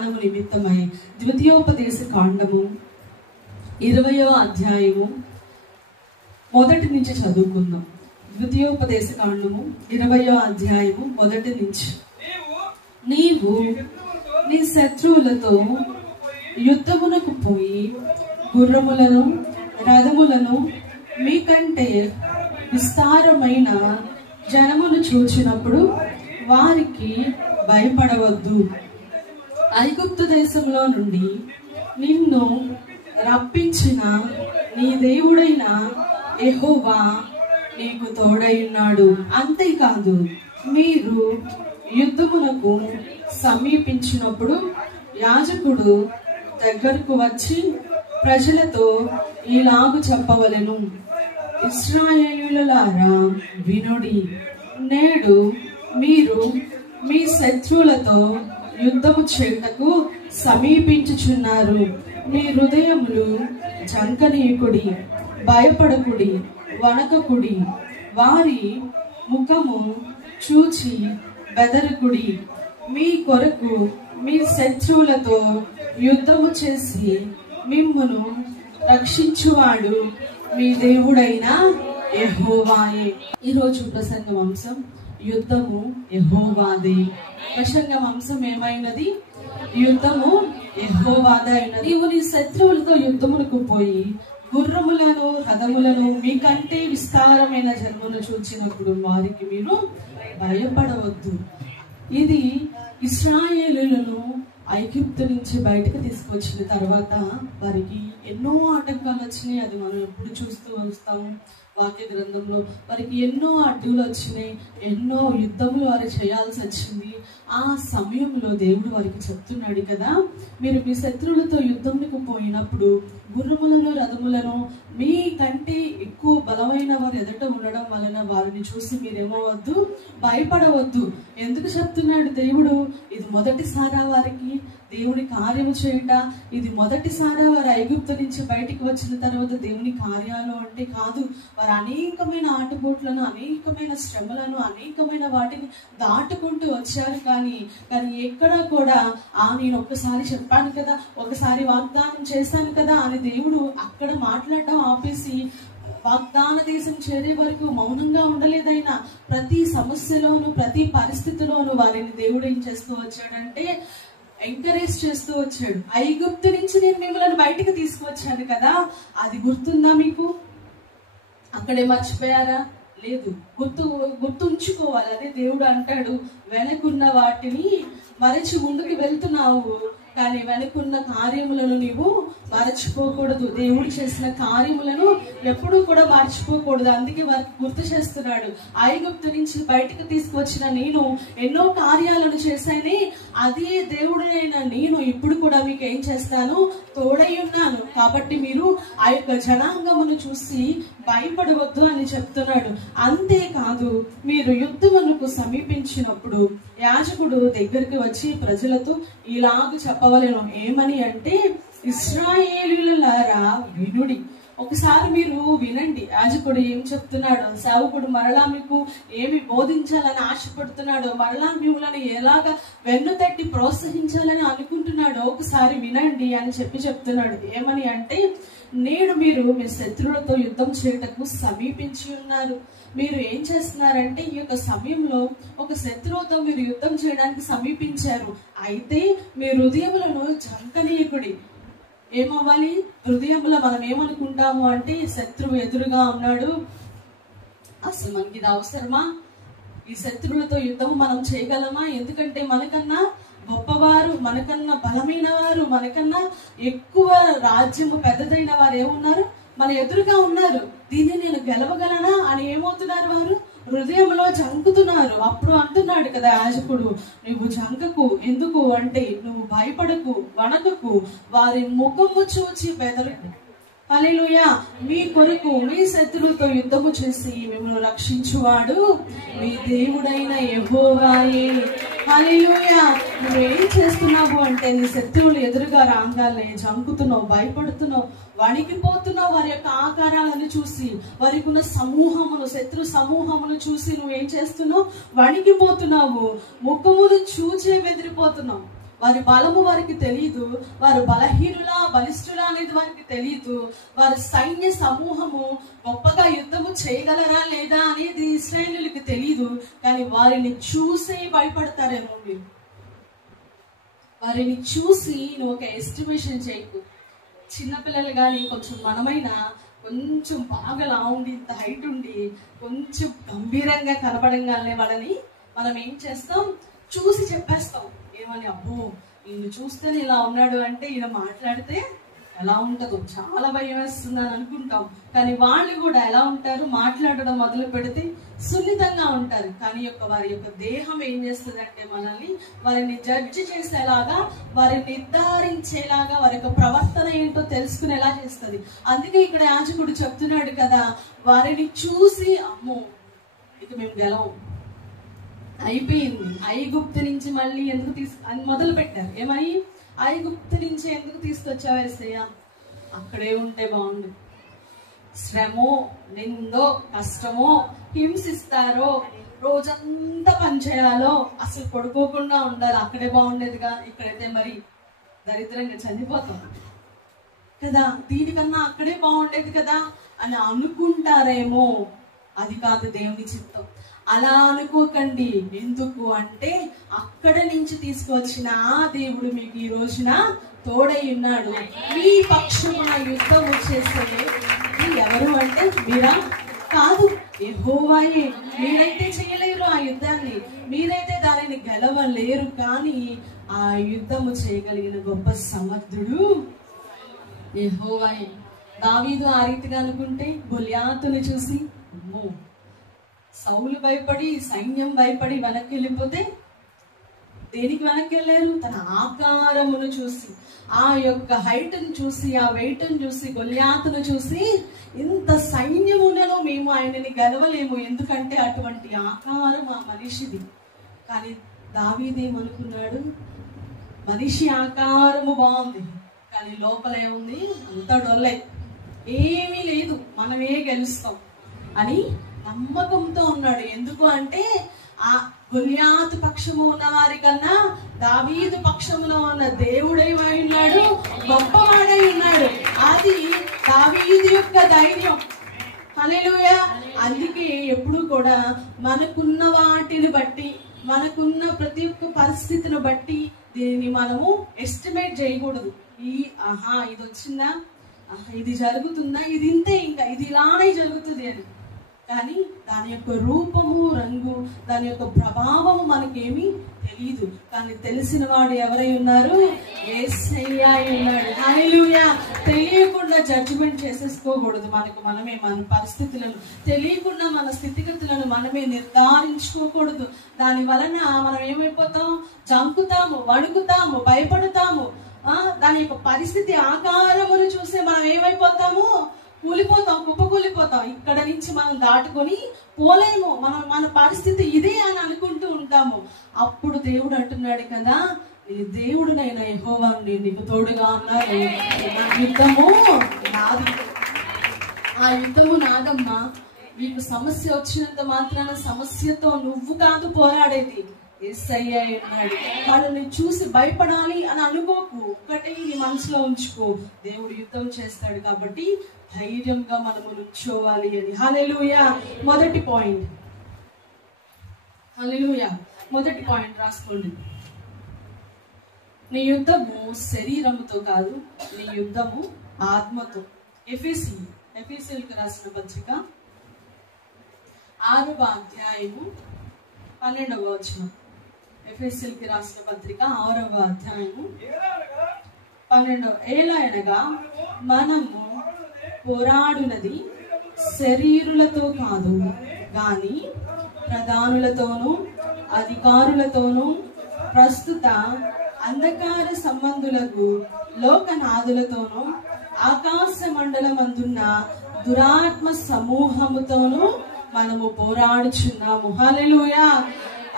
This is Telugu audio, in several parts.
ధ్యానము నిమిత్తమై ద్వితీయోపదేశ కాండము 20వ అధ్యాయము మొదటి నుంచి చదువుకుందాం. ద్వితీయోపదేశ కాండము 20వ అధ్యాయము మొదటి నుంచి. నీవు నీ శత్రువులతో యుద్ధమునకు పోయి గుర్రములను రథములను మీకంటే విస్తారమైన జనమును చూచినప్పుడు వారికి భయపడవద్దు. ఐగుప్తు దేశంలో నుండి నిన్ను రప్పించిన నీ దేవుడైన యెహోవా నీకు తోడై ఉన్నాడు. అంతేకాదు, మీరు యుద్ధమునకు సమీపించినప్పుడు యాజకుడు దగ్గరకు వచ్చి ప్రజలతో ఇలాగు చెప్పవలెను, ఇశ్రాయేలీయులారా వినుడి, నేడు మీరు మీ శత్రువులతో యుద్ధము చేయుటకు సమీపించుచున్నారు. మీ హృదయములు జంకనీయకుడి, భయపడకుడి, వణకకుడి, వారి ముఖము చూచి బెదరకుడి. మీ కొరకు మీ శత్రువులతో యుద్ధము చేసి మిమ్మును రక్షించువాడు మీ దేవుడైన యెహోవాయే. ఈరోజు ప్రసంగం అంశం యుద్ధము యెహోవాదే. ప్రసంగం అంశం ఏమైనది? యుద్ధము యెహోవాదే అయినది. నీవు నీ శత్రువులతో యుద్ధమునకు పోయి గుర్రములను రథములను మీకంటే విస్తారమైన జన్మను చూచినప్పుడు వారికి మీరు భయపడవద్దు. ఇది ఇశ్రాయేలీయులను ఐగుప్తు నుంచి బయటకు తీసుకొచ్చిన తర్వాత వారికి ఎన్నో ఆటంకాలు వచ్చినాయి. అది మనం ఎప్పుడు చూస్తూ వస్తాము వాక్య గ్రంథంలో. వారికి ఎన్నో అడ్డులు వచ్చినాయి, ఎన్నో యుద్ధములు వారు చేయాల్సి వచ్చింది. ఆ సమయంలో దేవుడు వారికి చెప్తున్నాడు కదా, మీరు మీ శత్రువులతో యుద్ధంకు పోయినప్పుడు గుర్రములను రథములను మీ కంటే ఎక్కువ బలమైన వారు ఎదుట ఉండడం వలన వారిని చూసి మీరేమవద్దు, భయపడవద్దు. ఎందుకు చెప్తున్నాడు దేవుడు? ఇది మొదటిసారా వారికి దేవుని కార్యము చేయుట? ఇది మొదటిసారా వారు ఐగుప్తు నుంచి బయటికి వచ్చిన తర్వాత దేవుని కార్యాలు అంటే కాదు. వారు అనేకమైన ఆటుపోట్లను, అనేకమైన శ్రమలను, అనేకమైన వాటిని దాటుకుంటూ వచ్చారు. కానీ ఎక్కడ కూడా నేను ఒక్కసారి చెప్పాను కదా, ఒకసారి వాగ్దానం చేశాను కదా అని దేవుడు అక్కడ మాట్లాడడం ఆపేసి వాగ్దాన దేశం చేరే వరకు మౌనంగా ఉండలేదైనా. ప్రతి సమస్యలోను, ప్రతి పరిస్థితిలోను వారిని దేవుడు ఏం చేస్తూ వచ్చాడంటే ఎంకరేజ్ చేస్తూ వచ్చాడు. ఐగుప్తు నుంచి నేను మిమ్మల్ని బయటికి తీసుకువచ్చాను కదా, అది గుర్తుందా మీకు? అక్కడే మర్చిపోయారా? లేదు. గుర్తుంచుకోవాలి. అదే దేవుడు అంటాడు, వెనకున్న వాటిని మరచి ముందుకు వెళ్తున్నావు, కానీ వెనకున్న కార్యములను నీవు మరచిపోకూడదు. దేవుడు చేసిన కార్యములను ఎప్పుడూ కూడా మర్చిపోకూడదు. అందుకే వారికి గుర్తు చేస్తున్నాడు, ఐగుప్తు నుంచి బయటకు తీసుకువచ్చిన నేను ఎన్నో కార్యాలను చేశానే, అదే దేవుడైన నేను ఇప్పుడు కూడా మీకు ఏం చేస్తాను, తోడై ఉన్నాను. కాబట్టి మీరు ఆ యొక్క జనాంగమును చూసి భయపడవద్దు అని చెప్తున్నాడు. అంతేకాదు, మీరు యుద్ధమునకు సమీపించినప్పుడు యాజకుడు దగ్గరికి వచ్చి ప్రజలతో ఇలాగ చెప్పవలెను. ఏమని అంటే, ఇశ్రాయేలీయులారా వినుడి. ఒకసారి మీరు వినండి, యాజకుడు ఏం చెప్తున్నాడు, సేవకుడు మరలా మీకు ఏమి బోధించాలని ఆశపడుతున్నాడో, మరలా మిమ్మల్ని ఎలాగ వెన్ను తట్టి ప్రోత్సహించాలని అనుకుంటున్నాడో ఒకసారి వినండి అని చెప్తున్నాడు. ఏమని అంటే, నేడు మీరు మీ శత్రువులతో యుద్ధం చేయటకు సమీపించి ఉన్నారు. మీరు ఏం చేస్తున్నారంటే ఈ యొక్క సమయంలో ఒక శత్రువుతో మీరు యుద్ధం చేయడానికి సమీపించారు. అయితే మీ హృదయములను జంకనీయకుడి. ఏమవ్వాలి? హృదయంలో మనం ఏమనుకుంటాము అంటే, శత్రువు ఎదురుగా ఉన్నాడు, అసలు మనకి ఇది అవసరమా? ఈ శత్రువులతో యుద్ధం మనం చేయగలమా? ఎందుకంటే మనకన్నా గొప్పవారు, మనకన్నా బలమైన వారు, మనకన్నా ఎక్కువ రాజ్యము పెద్దదైన వారు ఏమున్నారు, మన ఎదురుగా ఉన్నారు. దీన్ని నేను గెలవగలనా అని ఏమవుతున్నారు వారు? హృదయంలో జంకుతున్నారు. అప్పుడు అంటున్నాడు కదా యాజకుడు, నువ్వు జంకకు. ఎందుకు అంటే, నువ్వు భయపడకు, వణకకు, వారి ముఖము చూచి బెదరకు. హల్లెలూయా. మీ కొరకు మీ శత్రువులతో యుద్ధము చేసి మిమ్మల్ని రక్షించువాడు మీ దేవుడైన యెహోవాయే. హల్లెలూయా. నువ్వేం చేస్తున్నావు అంటే, నీ శత్రువులు ఎదురుగా రాగానే జంకుతున్నావు, భయపడుతున్నావు, వణికిపోతున్నావు. వారి యొక్క ఆకారాలను చూసి, వారికి ఉన్న సమూహమును, శత్రు సమూహమును చూసి నువ్వేం చేస్తున్నావు? వణికిపోతున్నావు, ముఖమును చూచే బెదిరిపోతున్నావు. వారి బలము వారికి తెలియదు, వారు బలహీనులా బలిష్ఠులా అనేది వారికి తెలియదు, వారి సైన్య సమూహము గొప్పగా యుద్ధము చేయగలరా లేదా అనేది ఇశ్రాయేలీయులకు తెలియదు. కానీ వారిని చూసి భయపడతారేమో. మీరు వారిని చూసి నువ్వు ఒక ఎస్టిమేషన్ చేయకు. చిన్నపిల్లలు కానీ కొంచెం మనమైనా కొంచెం బాగా లావుండి ఇంత హైట్ ఉండి కొంచెం గంభీరంగా కనపడంగానే వాళ్ళని మనం ఏం చేస్తాం, చూసి చెప్పేస్తాం. ఏమని, అబ్బో ఈయన చూస్తేనే ఇలా ఉన్నాడు అంటే ఈయన మాట్లాడితే ఎలా ఉంటుందో చాలా భయం వేస్తుంది అని అనుకుంటాం. కానీ వాళ్ళు కూడా ఎలా ఉంటారు, మాట్లాడడం మొదలు పెడితే సున్నితంగా ఉంటారు. కానీ వారి యొక్క దేహం ఏం చేస్తుంది అంటే మనల్ని వారిని జడ్జి చేసేలాగా, వారిని నిర్ధారించేలాగా, వారి యొక్క ప్రవర్తన ఏంటో తెలుసుకునేలా చేస్తుంది. అందుకే ఇక్కడ యాజకుడు చెప్తున్నాడు కదా, వారిని చూసి అమ్మో ఇక మేము గెలవం, అయిపోయింది. ఐగుప్తు నుంచి మళ్ళీ ఎందుకు అని మొదలు పెట్టారు. ఏమని, ఐగుప్తు నుంచి ఎందుకు తీసుకొచ్చావు యేసయ్య, అక్కడే ఉంటే బాగుండు. శ్రమో, నిందో, కష్టమో, హింసిస్తారో, రోజంతా పనిచేయాలో, అసలు పడుకోకుండా ఉండాలి, అక్కడే బాగుండేదిగా. ఇక్కడైతే మరి దరిద్రంగా చనిపోతాం కదా, దీనికన్నా అక్కడే బాగుండేది కదా అని అనుకుంటారేమో. అది కాదు దేవుని చిత్తం. అలా అనుకోకండి. ఎందుకు అంటే అక్కడ నుంచి తీసుకొచ్చిన ఆ దేవుడు మీకు ఈ రోజున తోడై ఉన్నాడు. మీ పక్షమున యుద్ధం చేసేది ఎవరు అంటే మీరా కాదు, యెహోవాయే. మీరైతే చేయలేరు ఆ యుద్ధాన్ని, మీరైతే దానిని గెలవలేరు. కానీ ఆ యుద్ధము చేయగలిగిన గొప్ప సమర్థుడు యెహోవాయే. దావీదు ఆ రీతిగా అనుకుంటే గొలియాతును చూసి అమ్మో, సౌలు భయపడి సైన్యం భయపడి వెనక్కి వెళ్ళిపోతే దేనికి వెనక్కి వెళ్ళారు, తన ఆకారమును చూసి, ఆ యొక్క హైట్ను చూసి, ఆ వెయిట్ను చూసి, గొలియాతును చూసి ఇంత సైన్యములను మేము ఆయనని గెలవలేము, ఎందుకంటే అటువంటి ఆకారం ఆ మనిషిది. కానీ దావీదేమనుకున్నాడు, మనిషి ఆకారము బాగుంది కానీ లోపల ఏముంది, అంత డొల్లే, ఏమీ లేదు, మనమే గెలుస్తాం అని నమ్మకంతో ఉన్నాడు. ఎందుకు అంటే ఆ గొలియాతు పక్షము ఉన్న వారి కన్నా దావీదు పక్షములో ఉన్న దేవుడేమై ఉన్నాడు, గొప్పవాడై ఉన్నాడు. అది దావీదు యొక్క ధైర్యం. హల్లెలూయా. అందుకే ఎప్పుడు కూడా మనకున్న వాటిని బట్టి, మనకున్న ప్రతి ఒక్క పరిస్థితిని బట్టి దీనిని మనము ఎస్టిమేట్ చేయకూడదు. ఇది వచ్చిందా, ఇది జరుగుతుందా, ఇది ఇంతే, ఇంకా ఇది ఇలానే జరుగుతుంది అని. కానీ దాని యొక్క రూపము, రంగు, దాని యొక్క ప్రభావము మనకేమీ తెలియదు. కానీ తెలిసిన వాడు ఎవరై ఉన్నారు, యేసయ్య ఉన్నాడు. హల్లెలూయా. తెలియకుండా జడ్జిమెంట్ చేసేసుకోకూడదు. మనమే మన పరిస్థితులను తెలియకుండా మన స్థితిగతులను మనమే నిర్ధారించుకోకూడదు. దాని వలన మనం ఏమైపోతాం, జంకుతాము, వణుకుతాము, భయపడతాము. దాని యొక్క పరిస్థితి ఆకారమును చూసే మనం ఏమైపోతాము, కూలిపోతాం, కుప్పకూలిపోతాం. ఇక్కడ నుంచి మనం దాటుకొని పోలేము. మన పరిస్థితి ఇదే అని అనుకుంటూ ఉంటాము. అప్పుడు దేవుడు అంటున్నాడు కదా, నీ దేవుడునైనా యెహోవా నీకు తోడుగా ఉన్నారు, నా యుద్ధము నాది, ఆ యుద్ధము నాదమ్మా. నీకు సమస్య వచ్చినంత మాత్రాన సమస్యతో నువ్వు కాదు పోరాడేది, యేసయ్య ఉన్నాడు. వాళ్ళని చూసి భయపడాలి అని అనుకోకు. ఒక్కటే నీ మనసులో ఉంచుకో, దేవుడు యుద్ధం చేస్తాడు కాబట్టి ధైర్యంగా మనము నుంచోవాలి అని. హల్లెలూయా. మొదటి పాయింట్, హల్లెలూయా, మొదటి పాయింట్ రాసుకోండి. నీ యుద్ధము శరీరముతో కాదు, నీ యుద్ధము ఆత్మతో. ఎఫెసీయులకు రాసిన పత్రిక 6వ అధ్యాయము 12వ వచనం. ఎఫెసీయులకు రాసిన పత్రిక 6వ అధ్యాయము 12. ఏలయనగా మనము పోరాడునది శరీరులతో కాదు గాని ప్రధానులతోనూ అధికారులతోనూ ప్రస్తుత అంధకార సంబంధులకు లోకనాథులతోనూ ఆకాశ మండలమందున్న దురాత్మ సమూహముతోనూ మనము పోరాడుచున్నాము. హల్లెలూయా.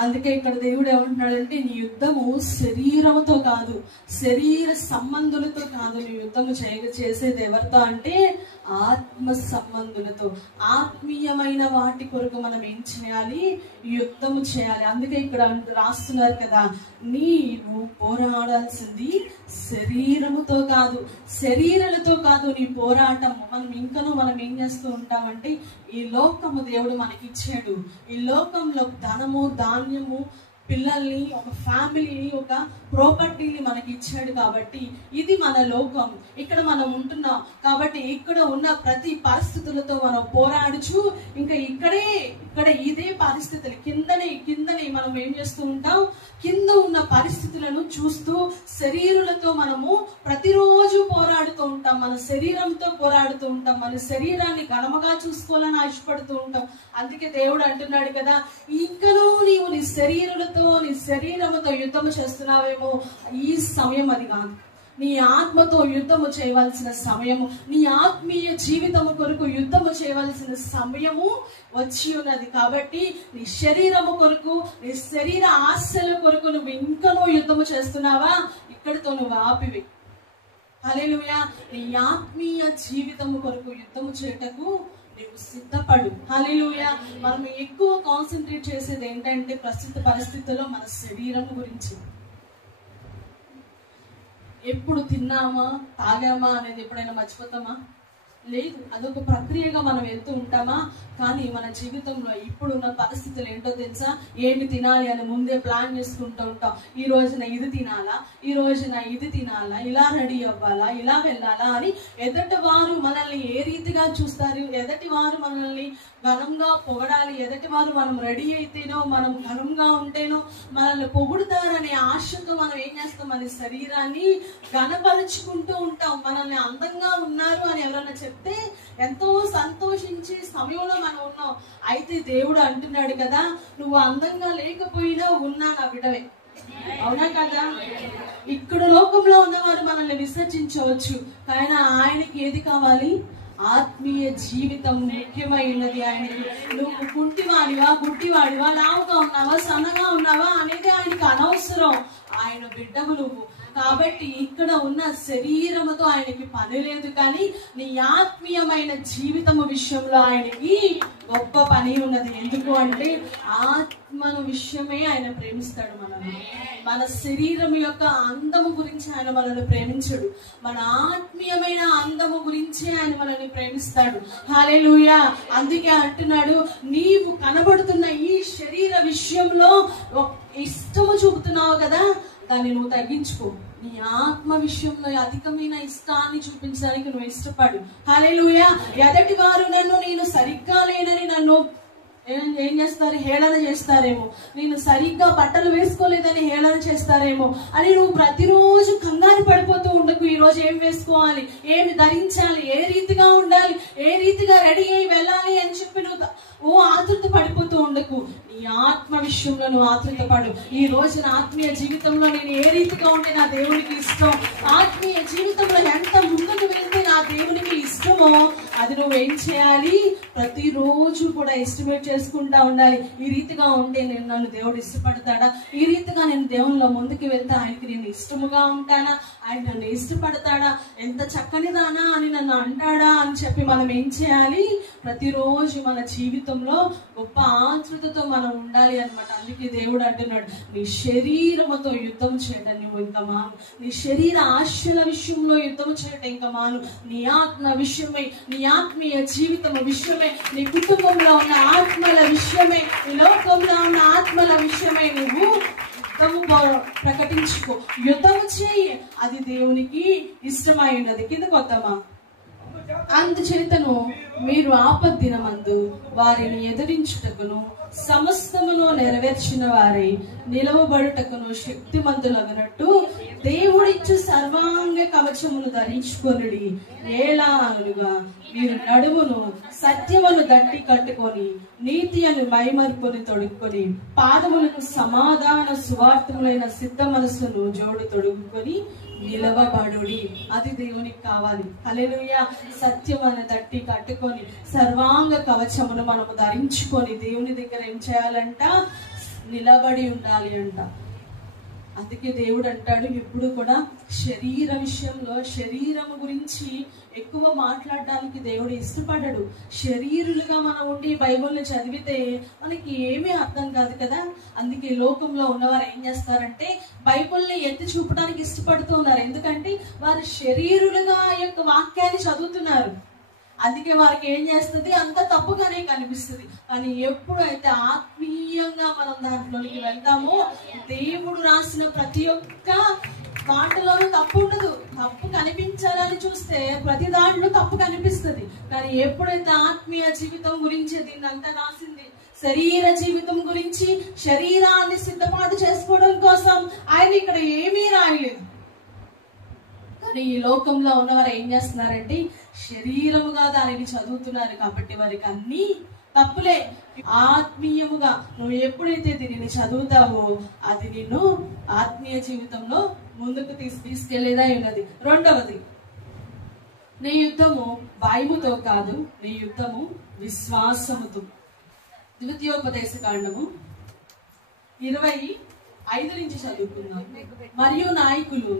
అందుకే ఇక్కడ దేవుడు ఏమంటున్నాడంటే, నీ యుద్ధము శరీరముతో కాదు, శరీర సంబంధులతో కాదు, నీ యుద్ధము చేసేది ఎవరితో అంటే ఆత్మ సంబంధులతో. ఆత్మీయమైన వాటి కొరకు మనం ఏం చేయాలి? యుద్ధము చేయాలి. అందుకే ఇక్కడ రాస్తున్నారు కదా, నీవు పోరాడాల్సింది శరీరముతో కాదు, శరీరాలతో కాదు నీ పోరాటం. మనం ఏం చేస్తూ ఉంటామంటే, ఈ లోకము దేవుడు మనకి ఇచ్చాడు. ఈ లోకంలో ధనము, ధాన్యము, పిల్లల్ని, ఒక ఫ్యామిలీని, ఒక ప్రాపర్టీని మనకి ఇచ్చాడు. కాబట్టి ఇది మన లోకం, ఇక్కడ మనం ఉంటున్నాం. కాబట్టి ఇక్కడ ఉన్న ప్రతి పరిస్థితులతో మనం పోరాడుచు, ఇంకా ఇక్కడ ఇదే పరిస్థితులు కిందనే మనం ఏం చేస్తూ ఉంటాం? కింద ఉన్న పరిస్థితులను చూస్తూ శరీరులతో మనము ప్రతిరోజు పోరాడుతూ ఉంటాం. మన శరీరంతో పోరాడుతూ ఉంటాం. మన శరీరాన్ని ఘనముగా చూసుకోవాలని ఆశపడుతూ ఉంటాం. అందుకే దేవుడు అంటున్నాడు కదా, ఇంకనూ నీవు నీ శరీరులతో, నీ శరీరముతో యుద్ధము చేస్తున్నావేమో, ఈ సమయం అది కాదు. నీ ఆత్మతో యుద్ధము చేయవలసిన సమయము, నీ ఆత్మీయ జీవితము కొరకు యుద్ధము చేయవలసిన సమయము వచ్చి ఉన్నది. కాబట్టి నీ శరీరము కొరకు, నీ శరీర ఆశల కొరకు నువ్వు ఇంకనూ యుద్ధము చేస్తున్నావా? ఇక్కడితో నువ్వు ఆపివి. హల్లెలూయా. నీ ఆత్మీయ జీవితము కొరకు యుద్ధము చేయటకు నువ్వు సిద్ధపడు. హల్లెలూయా. మనం ఎక్కువ కాన్సన్ట్రేట్ చేసేది ఏంటంటే, ప్రస్తుత పరిస్థితుల్లో మన శరీరం గురించి. ఎప్పుడు తిన్నామా, తాగామా అనేది ఎప్పుడైనా మర్చిపోతామా? లేదు. అదొక ప్రక్రియగా మనం వెళ్తూ ఉంటామా? కానీ మన జీవితంలో ఇప్పుడున్న పరిస్థితులు ఏంటో తెలుసా? ఏమి తినాలి అని ముందే ప్లాన్ చేసుకుంటూ ఉంటాం. ఈ రోజున ఇది తినాలా, ఈ రోజున ఇది తినాలా, ఇలా రెడీ అవ్వాలా, ఇలా వెళ్ళాలా అని. ఎదుటి వారు మనల్ని ఏ రీతిగా చూస్తారు, ఎదుటి వారు మనల్ని ఘనంగా పొగడాలి, ఎదుటి వారు మనం రెడీ అయితేనో, మనం ఘనంగా ఉంటేనో మనల్ని పొగుడుతారనే ఆశతో మనం ఏం చేస్తాం? మన శరీరాన్ని ఘనపరుచుకుంటూ ఉంటాం. మనల్ని అందంగా ఉన్నారు అని ఎవరైనా చెప్తే ఎంతో సంతోషించి సమయంలో మనం ఉన్నాం. అయితే దేవుడు అంటున్నాడు కదా, నువ్వు అందంగా లేకపోయినా ఉన్నా నా బిడ్డవే. అవునా కదా? ఇక్కడ లోకంలో ఉన్నవారు మనల్ని విసర్జించవచ్చు, కానీ ఆయనకి ఏది కావాలి? ఆత్మీయ జీవితం ముఖ్యమైనది ఆయనకి. నువ్వు కుంటివాడివా, గుడ్డివాడివా, లావుగా ఉన్నావా, సన్నగా ఉన్నావా అనేది ఆయనకి అనవసరం. ఆయన బిడ్డవు నువ్వు. కాబట్టి ఇక్కడ ఉన్న శరీరముతో ఆయనకి పని లేదు, కానీ నీ ఆత్మీయమైన జీవితము విషయంలో ఆయనకి గొప్ప పని ఉన్నది. ఎందుకు అంటే ఆత్మను విషయమే ఆయన ప్రేమిస్తాడు మనల్ని. మన శరీరం యొక్క అందము గురించి ఆయన మనల్ని ప్రేమించడు, మన ఆత్మీయమైన అందము గురించి ఆయన మనల్ని ప్రేమిస్తాడు. హల్లెలూయా. అందుకే అంటున్నాడు, నీవు కనబడుతున్న ఈ శరీర విషయంలో ఇష్టము చూపుతున్నావు కదా, దాన్ని నువ్వు తగ్గించుకో. నీ ఆత్మ విషయంలో అధికమైన ఇష్టాన్ని చూపించడానికి నువ్వు ఇష్టపడు. హల్లెలూయా. ఎదటి వారు నేను సరిగ్గా లేనని నన్ను ఏం చేస్తారు? హేళన చేస్తారేమో. నేను సరిగ్గా బట్టలు వేసుకోలేదని హేళన చేస్తారేమో అని నువ్వు ప్రతిరోజు కంగారు పడిపోతూ ఉండకు. ఈ రోజు ఏం వేసుకోవాలి, ఏమి ధరించాలి, ఏ రీతిగా ఉండాలి, ఏ రీతిగా రెడీ అయి వెళ్ళాలి అని చెప్పి నువ్వు ఆతృత పడిపోతూ ఉండకు. నీ ఆత్మ విషయంలో నువ్వు ఆతృత పడు. ఈ రోజు నా ఆత్మీయ జీవితంలో నేను ఏ రీతిగా ఉంటే నా దేవునికి ఇష్టం, ఆత్మీయ జీవితంలో ఎంత ముందుకు వెళ్తే నా దేవునికి ఇష్టమో అది నువ్వేం చేయాలి? ప్రతిరోజు కూడా ఎస్టిమేట్ చేసుకుంటా ఉండాలి. ఈ రీతిగా ఉంటే నన్ను దేవుడు ఇష్టపడతాడా, ఈ రీతిగా నేను దేవునిలో ముందుకు వెళ్తే ఆయనకి నేను ఇష్టముగా ఉంటానా, ఆయన నన్ను ఇష్టపడతాడా, ఎంత చక్కనిదానా అని నన్ను అంటాడా అని చెప్పి మనం ఏం చేయాలి? ప్రతిరోజు మన జీవితంలో గొప్ప ఆతృతతో మనం ఉండాలి అన్నమాట. అందుకే దేవుడు అంటున్నాడు, నీ శరీరముతో యుద్ధం చేయడం నువ్వు ఇంకా మాను. నీ శరీర ఆశల విషయంలో యుద్ధం చేయడం ఇంకా మాను. నీ ఆత్మ విషయమై, నీ ఆత్మీయ జీవితం విషయమై, నీ కుటుంబంలో ఉన్న ఆత్మల విషయమై, నీ లోకంలో ఉన్న ఆత్మల విషయమై నువ్వు యుద్ధము ప్రకటించుకో, యుద్ధము చేయి. అది దేవునికి ఇష్టమైనది. కిందకు వద్దామా? అందుచేతను మీరు ఆపద్దినమందు వారిని ఎదిరించుటకును సమస్తమును నెరవేర్చిన వారై నిలవబడుటకును శక్తిమంతులగినట్టు దేవుడిచ్చు సర్వాంగ కవచమును ధరించుకొనుడి. ఏలానుగా మీరు నడుమును సత్యమును దట్టి కట్టుకొని నీతి అని మైమర్పుని తొడుక్కొని పాదములకు సమాధాన సువార్తములైన సిద్ధ మనసును జోడు తొడుగుకొని నిలవబడుడి. అది దేవునికి కావాలి. హల్లెలూయా. సత్యమును దట్టి కట్టుకొని సర్వాంగ కవచమును మనము ధరించుకొని దేవుని దగ్గర ఏం చేయాలంట? నిలబడి ఉండాలి అంట. అందుకే దేవుడు అంటాడు ఎప్పుడు కూడా శరీర విషయంలో శరీరము గురించి ఎక్కువ మాట్లాడడానికి దేవుడు ఇష్టపడడు. శరీరులుగా మనం ఉండి బైబిల్ని చదివితే మనకి ఏమీ అర్థం కాదు కదా. అందుకే లోకంలో ఉన్నవారు ఏం చేస్తారంటే బైబిల్ని ఎత్తి చూపడానికి ఇష్టపడుతూ ఉన్నారు. ఎందుకంటే వారు శరీరులుగా ఆ యొక్క వాక్యాన్ని చదువుతున్నారు. అందుకే వారికి ఏం చేస్తుంది, అంత తప్పుగానే కనిపిస్తుంది. కానీ ఎప్పుడైతే ఆత్మీయంగా మనం దాంట్లోనికి వెళ్తామో దేవుడు రాసిన ప్రతి ఒక్క మాటలోనూ తప్పు ఉండదు. తప్పు కనిపించాలని చూస్తే ప్రతి దాంట్లో తప్పు కనిపిస్తుంది. కానీ ఎప్పుడైతే ఆత్మీయ జీవితం గురించి దీన్ని అంతా రాసింది, శరీర జీవితం గురించి శరీరాన్ని సిద్ధపాటు చేసుకోవడం కోసం ఆయన ఇక్కడ ఏమీ రాయలేదు. కానీ ఈ లోకంలో ఉన్నవారు ఏం చేస్తున్నారంటే శరీరముగా దానిని చదువుతున్నారు. కాబట్టి వారికి అన్ని తప్పులే. ఆత్మీయముగా నువ్వు ఎప్పుడైతే దీనిని చదువుతావో అది నిన్ను ఆత్మీయ జీవితంలో ముందుకు తీసుకెళ్లేదా ఉన్నది. రెండవది, నీ యుద్ధము భయముతో కాదు, నీ యుద్ధము విశ్వాసముతో. ద్వితీయోపదేశ కాండము 25 నుంచి చదువుకుందాం. మరియు నాయకులు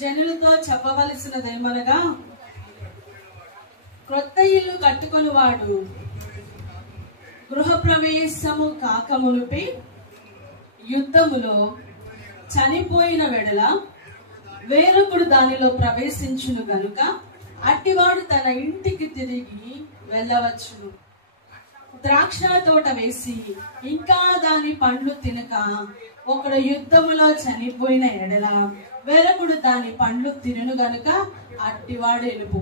జనులతో చెప్పవలసినదేమనగా, క్రొత్త ఇల్లు కట్టుకొని వాడు గృహప్రవేశము కాకమునుపై యుద్ధములో చనిపోయిన వెడల వేరొకడు దానిలో ప్రవేశించును గనుక అట్టివాడు తన ఇంటికి తిరిగి వెళ్ళవచ్చును. ద్రాక్ష తోట వేసి ఇంకా దాని పండ్లు తినక ఒకడు యుద్ధములో చనిపోయిన ఎడల వేరొకడు దాని పండ్లు తినను గనుక అట్టివాడు ఎలుపు.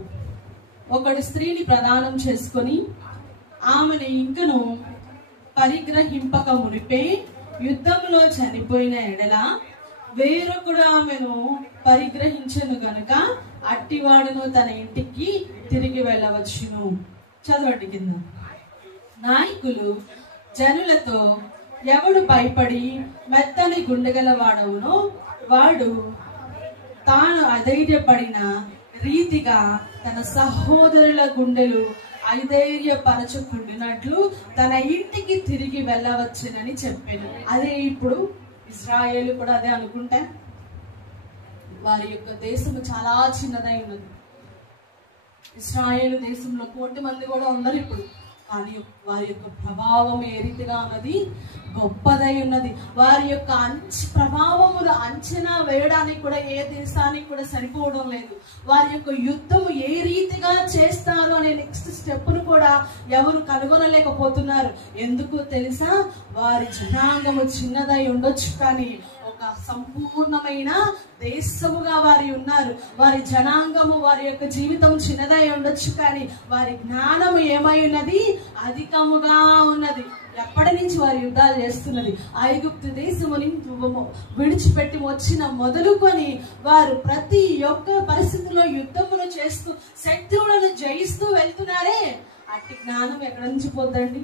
ఒకడు స్త్రీని ప్రదానం చేసుకొని ఆమెను ఇంకను పరిగ్రహింపక మునిపే యుద్ధములో చనిపోయిన ఎడల వేరొకడు ఆమెను పరిగ్రహించను గనుక అట్టివాడును తన ఇంటికి తిరిగి వెళ్ళవచ్చును. చదవండి కింద. నాయకులు జనులతో ఎవడు భయపడి మెత్తని గుండెగల వాడవునో వాడు తాను అధైర్యపడిన రీతిగా తన సహోదరుల గుండెలు ఐధైర్యపరచుకుంటున్నట్లు తన ఇంటికి తిరిగి వెళ్ళవచ్చునని చెప్పాను. అదే ఇప్పుడు ఇజ్రాయేలు కూడా అదే అనుకుంటా. వారి యొక్క దేశము చాలా చిన్నదై ఉన్నది. ఇజ్రాయేలు దేశంలో 1 కోటి మంది కూడా ఉన్నారు ఇప్పుడు. కానీ వారి యొక్క ప్రభావం ఏ రీతిగా ఉన్నది, గొప్పదై ఉన్నది. వారి యొక్క ప్రభావములు అంచనా వేయడానికి కూడా ఏ దేశానికి కూడా సరిపోవడం లేదు. వారి యొక్క యుద్ధము ఏ రీతిగా చేస్తారు అనే నెక్స్ట్ స్టెప్ను కూడా ఎవరు కనుగొనలేకపోతున్నారు. ఎందుకు తెలుసా? వారి జనాంగము చిన్నదై ఉండొచ్చు కానీ ఒక సంపూర్ణమైన దేశముగా వారి ఉన్నారు. వారి జనాంగము, వారి యొక్క జీవితం చిన్నదై ఉండొచ్చు కానీ వారి జ్ఞానము ఏమై ఉన్నది, అధికముగా ఉన్నది. ఎప్పటి నుంచి వారి యుద్ధాలు చేస్తున్నది? ఐగుప్తు దేశముని విడిచిపెట్టి వచ్చిన మొదలుకొని వారు ప్రతి ఒక్క పరిస్థితిలో యుద్ధమును చేస్తూ శత్రువులను జయిస్తూ వెళ్తున్నారే. అట్టి జ్ఞానం ఎక్కడి నుంచి పోద్దండి?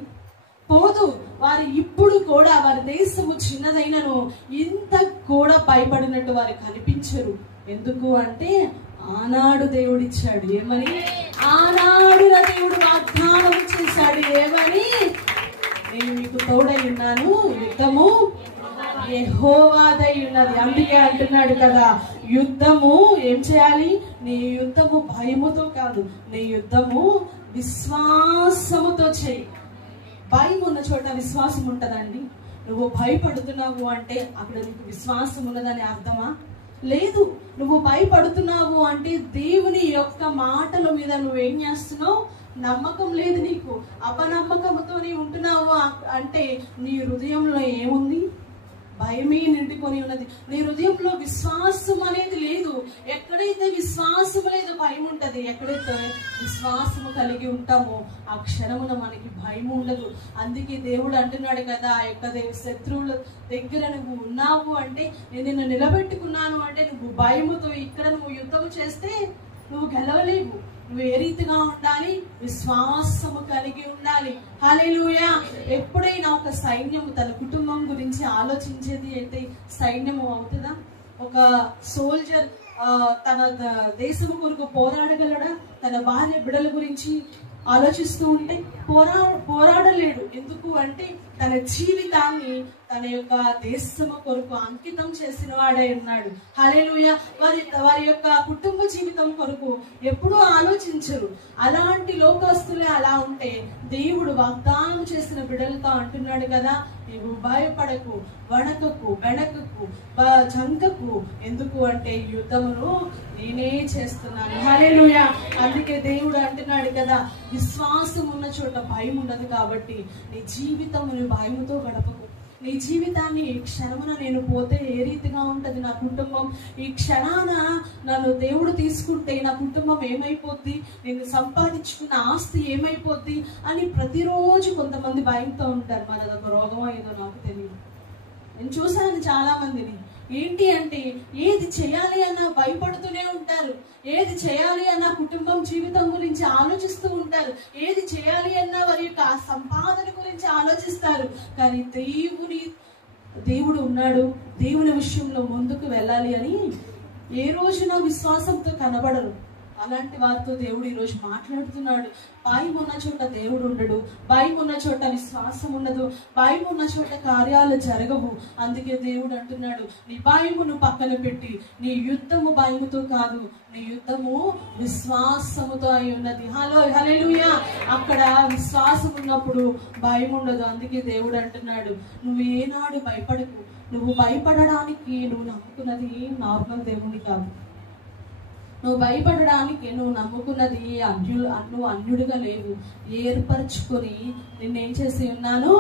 పోదు. వారు ఇప్పుడు కూడా వారి దేశము చిన్నదైనను ఇంత కూడా భయపడినట్టు వారు కనిపించరు. ఎందుకు అంటే ఆనాడు దేవుడిచ్చాడు. ఏమని? ఆనాడు దేవుడు వాగ్దానం చేశాడు. ఏమని? నేను మీకు తోడై ఉన్నాను, యుద్ధము యెహోవాదై ఉన్నది. అందుకే అంటున్నాడు కదా, యుద్ధము ఏం చేయాలి? నీ యుద్ధము భయముతో కాదు, నీ యుద్ధము విశ్వాసముతో చేయి. భయం ఉన్న చోట విశ్వాసం ఉంటదండి. నువ్వు భయపడుతున్నావు అంటే అక్కడ నీకు విశ్వాసం ఉన్నదని అర్థమా? లేదు. నువ్వు భయపడుతున్నావు అంటే దేవుని యొక్క మాటల మీద నువ్వేం చేస్తున్నావు? నమ్మకం లేదు నీకు. అపనమ్మకంతో ఉంటున్నావు అంటే నీ హృదయంలో ఏముంది? భయమే నిండుకొని ఉన్నది. నీ హృదయంలో విశ్వాసం అనేది లేదు. ఎక్కడైతే విశ్వాసము లేదు భయం ఉంటది. ఎక్కడైతే విశ్వాసము కలిగి ఉంటామో ఆ క్షణమున మనకి భయం ఉండదు. అందుకే దేవుడు అంటున్నాడు కదా, ఆ యొక్క శత్రువుల దగ్గర నువ్వు ఉన్నావు అంటే, నేను నిన్ను నిలబెట్టుకున్నాను అంటే, నువ్వు భయముతో ఇక్కడ నువ్వు యుద్ధం చేస్తే నువ్వు గెలవలేవు. నువ్వు ఏ రీతిగా ఉండాలి? విశ్వాసము కలిగి ఉండాలి. హల్లెలూయా. ఎప్పుడైనా ఒక సైన్యము తన కుటుంబం గురించి ఆలోచించేది అయితే సైన్యము అవుతుందా? ఒక సోల్జర్ తన దేశము కొరకు పోరాడగలడా? తన భార్య బిడ్డల గురించి ఆలోచిస్తూ ఉంటే పోరాడలేడు. ఎందుకు అంటే తన జీవితాన్ని తన యొక్క దేశము కొరకు అంకితం చేసిన వాడై ఉన్నాడు. హల్లెలూయా. వారి యొక్క కుటుంబ జీవితం కొరకు ఎప్పుడూ ఆలోచించరు. అలాంటి లోకస్తులే అలా ఉంటే దేవుడు వాగ్దానం చేసిన బిడ్డలతో అంటున్నాడు కదా, నీవు భయపడకు, వణకకు, బెణకకు, జంకకు. ఎందుకు అంటే యుద్ధమును నేనే చేస్తున్నాను. హల్లెలూయా. అందుకే దేవుడు అంటున్నాడు కదా, విశ్వాసం ఉన్న చోట భయం ఉండదు. కాబట్టి నీ జీవితమును భయముతో గడపకు. నీ జీవితాన్ని ఈ క్షణమున నేను పోతే ఏ రీతిగా ఉంటది, నా కుటుంబం ఈ క్షణాన నన్ను దేవుడు తీసుకుంటే నా కుటుంబం ఏమైపోద్ది, నేను సంపాదించుకున్న ఆస్తి ఏమైపోద్ది అని ప్రతిరోజు కొంతమంది భయంతో ఉంటారు. మరి అదొక రోగమో ఏదో నాకు తెలియదు. నేను చూశాను చాలా మందిని. ఏంటి అంటే ఏది చేయాలి అన్న భయపడుతూనే ఉంటారు. ఏది చేయాలి అన్న కుటుంబం జీవితం గురించి ఆలోచిస్తూ ఉంటారు. ఏది చేయాలి అన్న వారి యొక్క సంపాదన గురించి ఆలోచిస్తారు. కానీ దేవుడు ఉన్నాడు, దేవుని విషయంలో ముందుకు వెళ్ళాలి అని ఏ రోజున విశ్వాసంతో కనబడరు. అలాంటి వారితో దేవుడు ఈరోజు మాట్లాడుతున్నాడు. భయం ఉన్న చోట దేవుడు ఉండడు, భయం ఉన్న చోట విశ్వాసం ఉండదు, భయం ఉన్న చోట కార్యాలు జరగవు. అందుకే దేవుడు అంటున్నాడు, నీ భయమును పక్కన పెట్టి నీ యుద్ధము భయముతో కాదు, నీ యుద్ధము విశ్వాసముతో అయి ఉన్నది. హల్లెలూయా. అక్కడ విశ్వాసం ఉన్నప్పుడు భయం ఉండదు. అందుకే దేవుడు అంటున్నాడు, నువ్వు ఏనాడు భయపడకు. నువ్వు భయపడడానికి నువ్వు నమ్ముకున్నది నార్మల్ దేవుని కాదు. నువ్వు భయపడడానికి నువ్వు నమ్ముకున్నది నువ్వు అన్యుడిగా లేవు. ఏర్పరచుకొని నిన్నేం చేసి ఉన్నాను,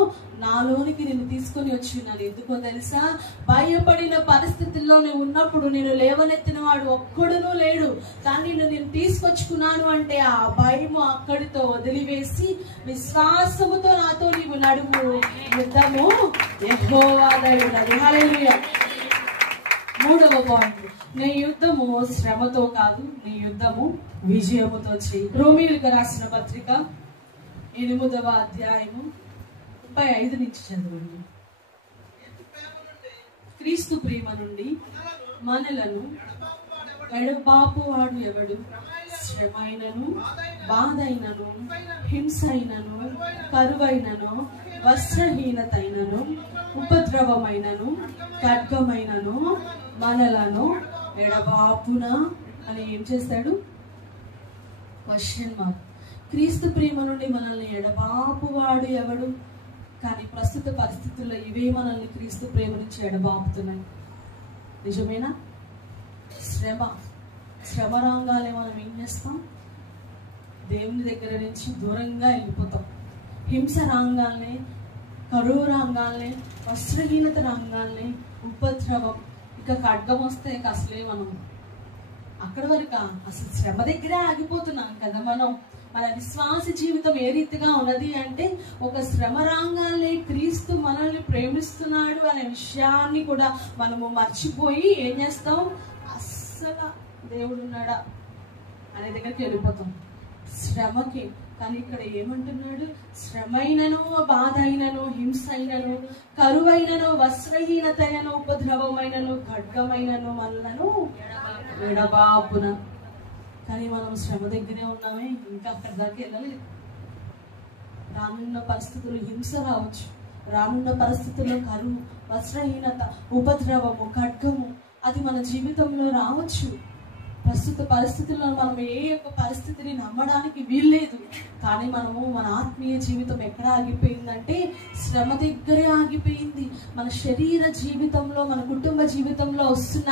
నాలోనికి నిన్ను తీసుకొని వచ్చి ఉన్నాను. ఎందుకో తెలుసా, భయపడిన పరిస్థితుల్లో నువ్వు ఉన్నప్పుడు నేను లేవనెత్తిన వాడు ఒక్కడునూ లేడు. కానీ నేను తీసుకొచ్చుకున్నాను అంటే ఆ భయము అక్కడితో వదిలివేసి విశ్వాసముతో నాతో నీవు నడుము. యుద్ధము యెహోవా దేవుడది. హల్లెలూయా. మూడవ పాయింట్, నీ యుద్ధము శ్రమతో కాదు, నీ యుద్ధము విజయముతో చేయి. రోమీయులకు రాసిన పత్రిక 8వ అధ్యాయము 35 నుంచి చదవండి. క్రీస్తు ప్రేమ నుండి మనలను ఎడబాపువాడు ఎవడు? శ్రమైనను, బాధైనను, హింసైనను, కరువైనను, వస్త్రహీనతైనను, ఉపద్రవమైనను, ఖడ్గమైనను మనలను ఎడబాపున అని ఏం చేస్తాడు? Question mark. క్రీస్తు ప్రేమ నుండి మనల్ని ఎడబాపువాడు ఎవడు? కానీ ప్రస్తుత పరిస్థితుల్లో ఇవే మనల్ని క్రీస్తు ప్రేమ నుంచి ఎడబాపుతున్నాయి. నిజమేనా? శ్రమ రంగాలే మనం ఏం చేస్తాం? దేవుని దగ్గర నుంచి దూరంగా వెళ్ళిపోతాం. హింస రంగాల్ని, కరువు రంగాల్ని, వస్త్రహీనత రంగాల్ని, ఉపద్రవం, ఇక ఖడ్గం వస్తే అసలే మనం అక్కడి వరకు అసలు శ్రమ దగ్గరే ఆగిపోతున్నాం కదా. మన విశ్వాస జీవితం ఏ రీతిగా ఉన్నది అంటే, ఒక శ్రమ రంగాల్ని క్రీస్తు మనల్ని ప్రేమిస్తున్నాడు అనే విషయాన్ని కూడా మనము మర్చిపోయి ఏం చేస్తాం? అస్సలు దేవుడు ఉన్నాడా అనే దగ్గరికి వెళ్ళిపోతాం శ్రమకి. కానీ ఇక్కడ ఏమంటున్నాడు? శ్రమైనను, బాధైనను, హింసైనను, కరువైనను, వస్త్రహీనతైనను, ఉపద్రవమైనను, ఖడ్గమైనను మనలను ఎడబాపున. కానీ మనం శ్రమ దగ్గరే ఉన్నామే, ఇంకా అక్కడి దాకా వెళ్ళలేదు. రానున్న పరిస్థితుల్లో హింస రావచ్చు, రానున్న పరిస్థితుల్లో కరువు, వస్త్రహీనత, ఉపద్రవము, ఖడ్గము అది మన జీవితంలో రావచ్చు. ప్రస్తుత పరిస్థితుల్లో మనం ఏ యొక్క పరిస్థితిని నమ్మడానికి వీల్లేదు. కానీ మన ఆత్మీయ జీవితం ఎక్కడ ఆగిపోయిందంటే శ్రమ దగ్గరే ఆగిపోయింది. మన శరీర జీవితంలో, మన కుటుంబ జీవితంలో వస్తున్న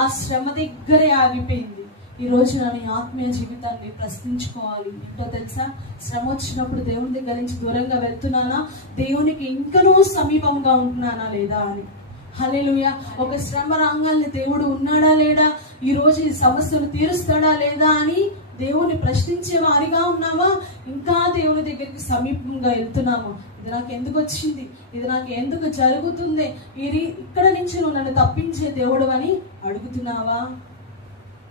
ఆ శ్రమ దగ్గరే ఆగిపోయింది. ఈ రోజు నీ ఆత్మీయ జీవితాన్ని ప్రశ్నించుకోవాలి. ఏంటో తెలుసా? శ్రమ వచ్చినప్పుడు దేవుని దగ్గర నుంచి దూరంగా వెళ్తున్నానా, దేవునికి ఇంకనూ సమీపంగా ఉంటున్నానా లేదా అని. హల్లెలూయా. ఒక శ్రమ రంగాల్ని దేవుడు ఉన్నాడా లేడా, ఈ రోజు ఈ సమస్యను తీరుస్తాడా లేదా అని దేవుని ప్రశ్నించే వారిగా ఉన్నామా, ఇంకా దేవుని దగ్గరికి సమీపంగా వెళ్తున్నామా? ఇది నాకు ఎందుకు వచ్చింది, ఇది నాకు ఎందుకు జరుగుతుంది, ఇక్కడ నుంచి నువ్వు నన్ను తప్పించే దేవుడు అని అడుగుతున్నావా?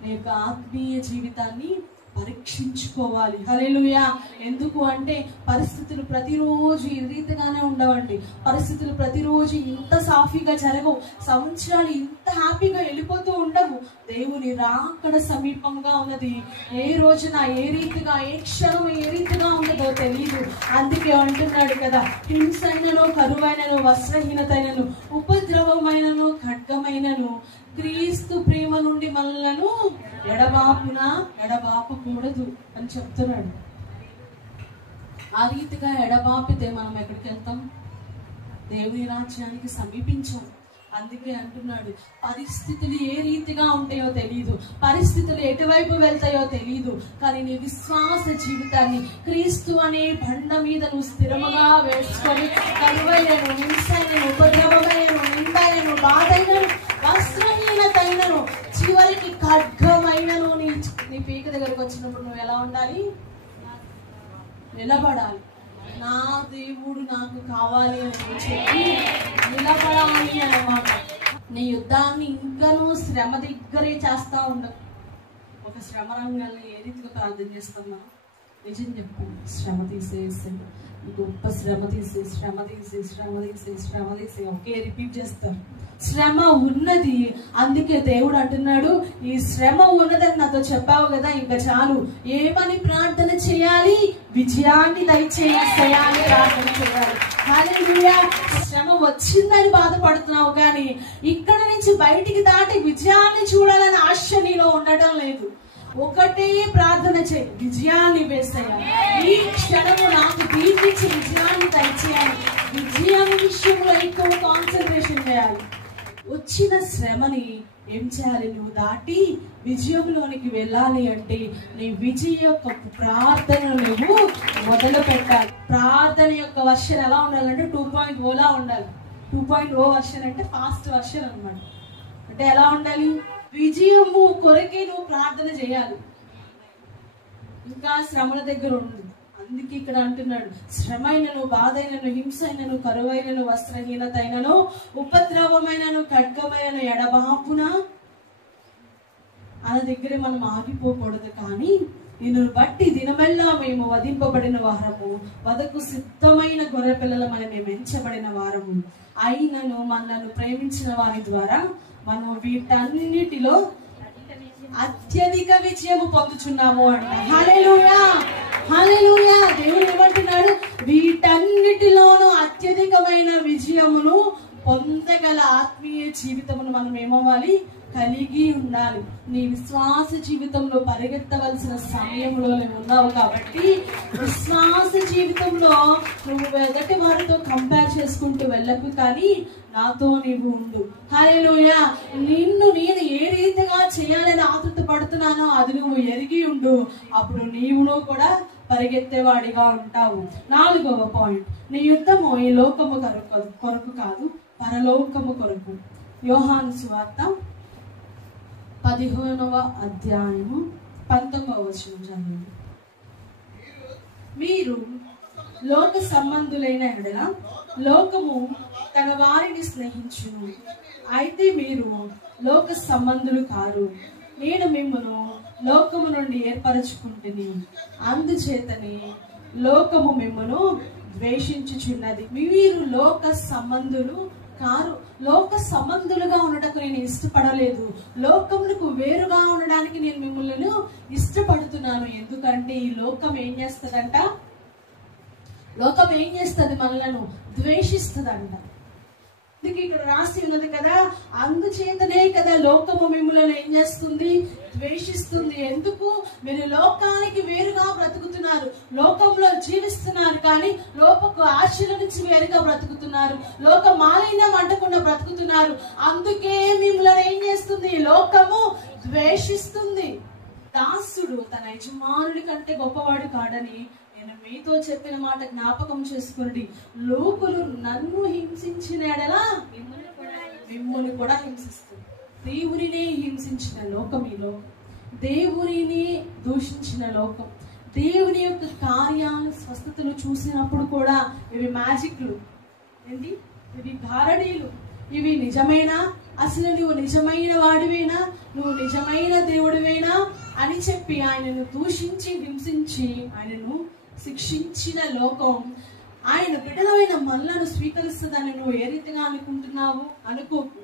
నీ యొక్క ఆత్మీయ జీవితాన్ని పరీక్షించుకోవాలి. హల్లెలూయా. ఎందుకు అంటే పరిస్థితులు ప్రతిరోజు ఈ రీతిగానే ఉండవండి. పరిస్థితులు ప్రతిరోజు ఇంత సాఫీగా జరగవు. సంవత్సరాలు ఇంత హ్యాపీగా వెళ్ళిపోతూ ఉండవు. దేవుని రాకడ సమీపంగా ఉన్నది. ఏ రోజున ఏ రీతిగా, ఏ క్షణం ఏ రీతిగా ఉండదో తెలియదు. అందుకే అంటున్నాడు కదా, హింసైనను, కరువైనను, వస్త్రహీనతైనను, ఉపద్రవమైనను, ఖడ్గమైనను క్రీస్తు ప్రేమ నుండి మనలను ఎడబాపకూడదు అని చెప్తున్నాడు. ఆ రీతిగా ఎడబాపితే మనం ఎక్కడికి వెళ్తాం? దేవుని రాజ్యానికి సమీపించాం. అందుకే అంటున్నాడు, పరిస్థితులు ఏ రీతిగా ఉంటాయో తెలియదు, పరిస్థితులు ఎటువైపు వెళ్తాయో తెలియదు, కానీ నీ విశ్వాస జీవితాన్ని క్రీస్తు అనే బండ మీద నువ్వు స్థిరముగా వేసుకొని కరువైనను, హింసైనను, ఉపద్రవమైనను, నిందైనను, బాధైనను, వస్త్రహీనతైనను, చివరికి ఖడ్గమైనను నీ పీక దగ్గరకు వచ్చినప్పుడు నువ్వు ఎలా ఉండాలి? నిలబడాలి. నా దేవుడు నాకు కావాలి అని చెప్పి నిలబడాలి అన్నమాట. నీ యుద్ధాన్ని ఇంకనూ శ్రమ దగ్గరే చేస్తా ఉండవు. ఒక శ్రమ రంగాన్ని ఏ రీతిగా ప్రార్థన చేస్తాం మనం? నిజం చెప్పండి, శ్రమ తీసేసాడు, గొప్ప శ్రమ తీసే, శ్రమ తీసే, శ్రమ తీసే, శ్రమ తీసే, ఒకే రిపీట్ చేస్తారు. శ్రమ ఉన్నది. అందుకే దేవుడు అంటున్నాడు, ఈ శ్రమ ఉన్నదని నాతో చెప్పావు కదా, ఇంకా చాలు. ఏమని ప్రార్థన చేయాలి? విజయాన్ని దయచేయాలి ప్రార్థన చేయాలి. హల్లెలూయా. శ్రమ వచ్చిందని బాధపడుతున్నావు, కానీ ఇక్కడ నుంచి బయటికి దాటి విజయాన్ని చూడాలని ఆశ నీలో ఉండటం లేదు. ఒకటే ప్రార్థన చేయి, విజయాన్ని వేసేయాలి. ఈ క్షణము నాకు దీవించి విజయాన్ని దయచేయాలి. విజయం విషయంలో ఎక్కువ కాన్సన్ట్రేషన్ చేయాలి. వచ్చిన శ్రమని ఏం చేయాలి? నువ్వు దాటి విజయంలోనికి వెళ్ళాలి అంటే నీ విజయ యొక్క ప్రార్థనను నువ్వు మొదలు పెట్టాలి. ప్రార్థన యొక్క వర్షన్ ఎలా ఉండాలంటే 2.0లా ఉండాలి. 2.0 వర్షన్ అంటే ఫాస్ట్ వర్షన్ అన్నమాట. అంటే ఎలా ఉండాలి? విజయము కొరకే నువ్వు ప్రార్థన చేయాలి. ఇంకా శ్రమల దగ్గర ఉంది. అందుకే ఇక్కడ అంటున్నాడు, శ్రమైనను, బాధైనను, హింసైనను, కరువైనను, వస్త్రహీనతైనను, ఉపద్రవమైనను, ఖడ్గమైనను ఎడబాపున అన్న దగ్గరే మనం ఆగిపోకూడదు. కానీ నిన్ను బట్టి దినమెల్లా మేము వధింపబడిన వారము, వదకు సిద్ధమైన గొర్రె పిల్లలమని మేము ఎంచబడిన వారము, అయినను మనలను ప్రేమించిన వారి ద్వారా మనం వీటన్నిటిలో అత్యధిక విజయము పొందుచున్నాము అంట. హల్లెలూయా, హల్లెలూయా. దేవుడు ఏమంటున్నాడు? వీటన్నిటిలోనూ అత్యధికమైన విజయమును పొందగల ఆత్మీయ జీవితమును మనం ఏమవ్వాలి? కలిగి ఉండాలి. నీ విశ్వాస జీవితంలో పరిగెత్తవలసిన సమయంలో నువ్వు ఉన్నావు. కాబట్టి విశ్వాస జీవితంలో నువ్వు ఎదటి వారితో కంపేర్ చేసుకుంటూ వెళ్ళకు, కానీ నాతో నీవు ఉండు. హల్లెలూయా. నిన్ను నేను ఏ రీతిగా చేయాలని ఆతృత పడుతున్నానో అది నువ్వు ఎరిగి ఉండు. అప్పుడు నీవును కూడా పరిగెత్తేవాడిగా ఉంటావు. 4వ పాయింట్, నీ యుద్ధము ఈ లోకము కొరకు కాదు, పరలోకము కొరకు. యోహాను సువార్త 15వ అధ్యాయము 19వ వచనం చదివింది. మీరు లోక సంబంధులైన ఎడల లోకము తన వారిని స్నేహించును. అయితే మీరు లోక సంబంధులు కారు, నేను మిమ్మను లోకము నుండి ఏర్పరచుకుంటుని, అందుచేతని లోకము మిమ్మను ద్వేషించుచున్నది. మీరు లోక సంబంధులు కారు. లోక సంబంధులుగా ఉండటకు నేను ఇష్టపడలేదు. లోకములకు వేరుగా ఉండడానికి నేను మిమ్మల్ని ఇష్టపడుతున్నాను. ఎందుకంటే ఈ లోకం ఏం చేస్తుందంట? లోకం ఏం చేస్తుంది? మనలను ద్వేషిస్తుందంట. అందుకే ఇక్కడ రాసి ఉన్నది కదా, అందుచేతనే కదా లోకము మిమ్మల్ని ఏం చేస్తుంది? ద్వేషిస్తుంది. ఎందుకు? మీరు లోకానికి వేరుగా బ్రతుకుతున్నారు, లోకంలో జీవిస్తున్నారు, కానీ లోకపు ఆశల నుంచి వేరుగా బ్రతుకుతున్నారు, లోక మాలిన్యం అంటకుండా బ్రతుకుతున్నారు. అందుకే మిమ్మల్ని ఏం చేస్తుంది? లోకము ద్వేషిస్తుంది. దాసుడు తన యజమానుడి కంటే గొప్పవాడు కాడని నేను మీతో చెప్పిన మాట జ్ఞాపకం చేసుకోండి. లోకులు నన్ను హింసించిన ఎడలా మిమ్మల్ని కూడా హింసిస్తుంది. దేవునినే హింసించిన లోకం ఈ లోకం, దేవునిని దూషించిన లోకం, దేవుని యొక్క కార్యాలు స్వస్థతలు చూసినప్పుడు కూడా ఇవి మ్యాజిక్లు ఏంటి, ఇవి గారడీలు, ఇవి నిజమేనా? అసలు నువ్వు నిజమైన వాడివేనా? నువ్వు నిజమైన దేవుడివేనా? అని చెప్పి ఆయనను దూషించి హింసించి ఆయనను శిక్షించిన లోకం ఆయన బిడ్డలమైన మనలను స్వీకరిస్తుందని నువ్వు ఏ రీతిగా అనుకుంటున్నావు? అనుకోకు.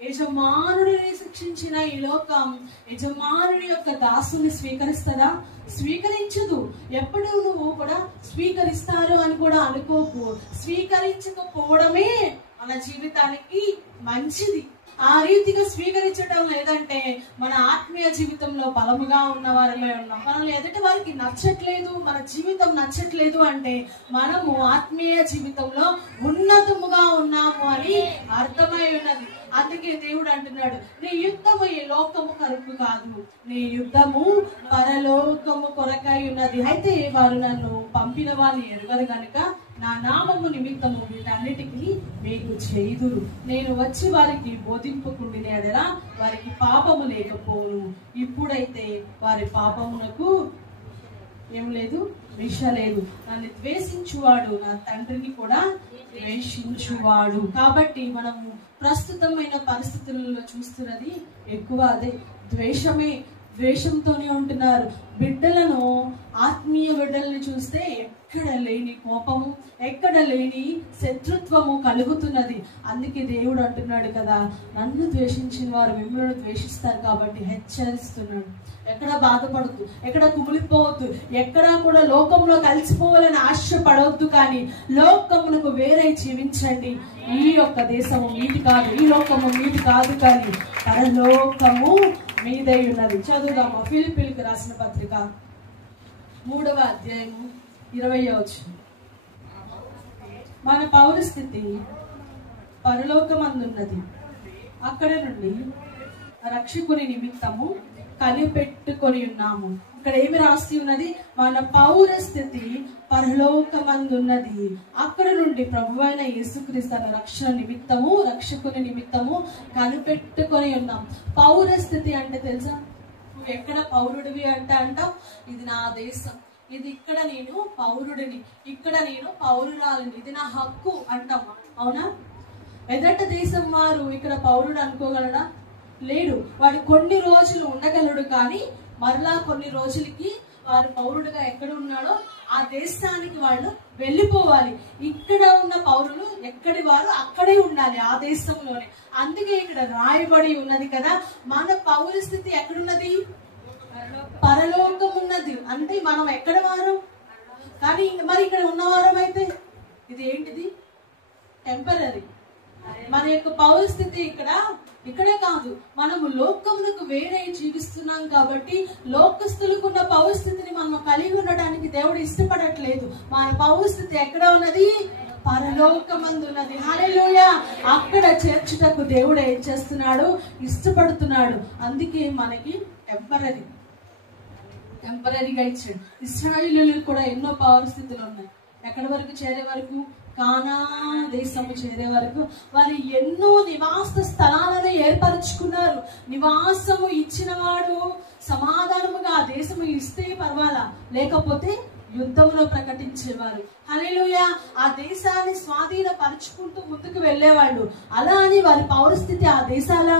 యజమానుడిని శిక్షించిన ఈ లోకం యజమానుడి యొక్క దాసుని స్వీకరిస్తుందా? స్వీకరించదు. ఎప్పుడు నువ్వు కూడా స్వీకరిస్తారు అని కూడా అనుకోకు. స్వీకరించకపోవడమే మన జీవితానికి మంచిది. ఆ రీతిగా స్వీకరించడం లేదంటే మన ఆత్మీయ జీవితంలో బలముగా ఉన్న వారిలో ఉన్నాం. మనల్ని ఎదుటి వారికి నచ్చట్లేదు, మన జీవితం నచ్చట్లేదు అంటే మనము ఆత్మీయ జీవితంలో ఉన్నతముగా ఉన్నాము అని అర్థమై ఉన్నది. అందుకే దేవుడు అంటున్నాడు, నీ యుద్ధము ఈ లోకము కొరకు కాదు, నీ యుద్ధము పరలోకము కొరకై ఉన్నది. అయితే వారు నన్ను పంపిన వాళ్ళు ఎరుగరు గనుక నా నామము నిమిత్తము వీటన్నిటికీ మీకు చేయుదురు. నేను వచ్చి వారికి బోధింపకుండిన ఎడల వారికి పాపము లేకపోను. ఇప్పుడైతే వారి పాపమునకు ఏం లేదు, మిష లేదు. నన్ను ద్వేషించువాడు నా తండ్రిని కూడా ద్వేషించువాడు. కాబట్టి మనము ప్రస్తుతమైన పరిస్థితులలో చూస్తున్నది ఎక్కువ అదే ద్వేషమే. ద్వేషంతోనే ఉంటున్నారు. బిడ్డలను, ఆత్మీయ బిడ్డల్ని చూస్తే ఎక్కడ లేని కోపము, ఎక్కడ లేని శత్రుత్వము కలుగుతున్నది. అందుకే దేవుడు అంటున్నాడు కదా, నన్ను ద్వేషించిన వారు మిమ్మల్ని ద్వేషిస్తారు కాబట్టి హెచ్చరిస్తున్నాడు. ఎక్కడ బాధపడద్దు, ఎక్కడ కుమిలిపోవద్దు, ఎక్కడా కూడా లోకంలో కలిసిపోవాలని ఆశపడవద్దు. కానీ లోకమునకు వేరే జీవించండి. ఈ యొక్క దేశము మీది కాదు, ఈ లోకము మీది కాదు, కానీ పరలోకము మీదై ఉన్నది. చదువుదామా ఫిలిప్పీయులకు రాసిన పత్రిక 3వ అధ్యాయము 20వ వచనం. మన పౌరస్థితి పరలోకమందున్నది, అక్కడ నుండి రక్షకుని నిమిత్తము కనిపెట్టుకొని ఉన్నాము. ఇక్కడ ఏమి రాసి ఉన్నది? మన పౌరస్థితి పరలోకమందున్నది, అక్కడ నుండి ప్రభువైన యేసుక్రీస్తు రక్షణ నిమిత్తము, రక్షకుని నిమిత్తము కనిపెట్టుకొని ఉన్నాం. పౌరస్థితి అంటే తెలుసా? నువ్వు ఎక్కడ పౌరుడివి అంటే అంటావు, ఇది నా దేశం, ఇది ఇక్కడ నేను పౌరుడిని, ఇక్కడ నేను పౌరురాలిని, ఇది నా హక్కు అంటామా? అవునా? ఎదట దేశం వారు ఇక్కడ పౌరుడు అనుకోగలడా? లేడు. వాడు కొన్ని రోజులు ఉండగలడు, కానీ మరలా కొన్ని రోజులకి వారు పౌరుడుగా ఎక్కడ ఉన్నాడో ఆ దేశానికి వాళ్ళు వెళ్ళిపోవాలి. ఇక్కడ ఉన్న పౌరులు ఎక్కడి వారు అక్కడే ఉండాలి, ఆ దేశంలోనే. అందుకే ఇక్కడ రాయబడి ఉన్నది కదా, మన పౌరస్థితి ఎక్కడున్నది? పరలోకం ఉన్నది. అంటే మనం ఎక్కడ వారం? కానీ మరి ఇక్కడ ఉన్నవారం అయితే ఇది ఏంటిది? టెంపరరీ. మన యొక్క పౌరస్థితి ఇక్కడే కాదు, మనము లోకములకు వేరే జీవిస్తున్నాం కాబట్టి లోకస్తులకున్న పౌరస్థితిని మనం కలిగి ఉండడానికి దేవుడు ఇష్టపడట్లేదు. మన పౌరస్థితి ఎక్కడ ఉన్నది? పరలోకమందున్నది. హల్లెలూయా. అక్కడ చేర్చుటకు దేవుడు ఏం చేస్తున్నాడు? ఇష్టపడుతున్నాడు. అందుకే మనకి టెంపరరీగా ఇచ్చాడు. ఇశ్రాయేలీయులకు కూడా ఎన్నో పౌరస్థితులు ఉన్నాయి. ఎక్కడి వరకు చేరే వరకు? కానాను దేశము చేరే వరకు వారు ఎన్నో నివాస స్థలాలను ఏర్పరచుకున్నారు. నివాసము ఇచ్చిన వాడు సమాధానముగా ఆ దేశము ఇస్తే పర్వాలా, లేకపోతే యుద్ధములో ప్రకటించేవారు. హల్లెలూయా. ఆ దేశాన్ని స్వాధీనపరుచుకుంటూ ముందుకు వెళ్ళేవాళ్ళు. అలా అని వారి పౌరస్థితి ఆ దేశాల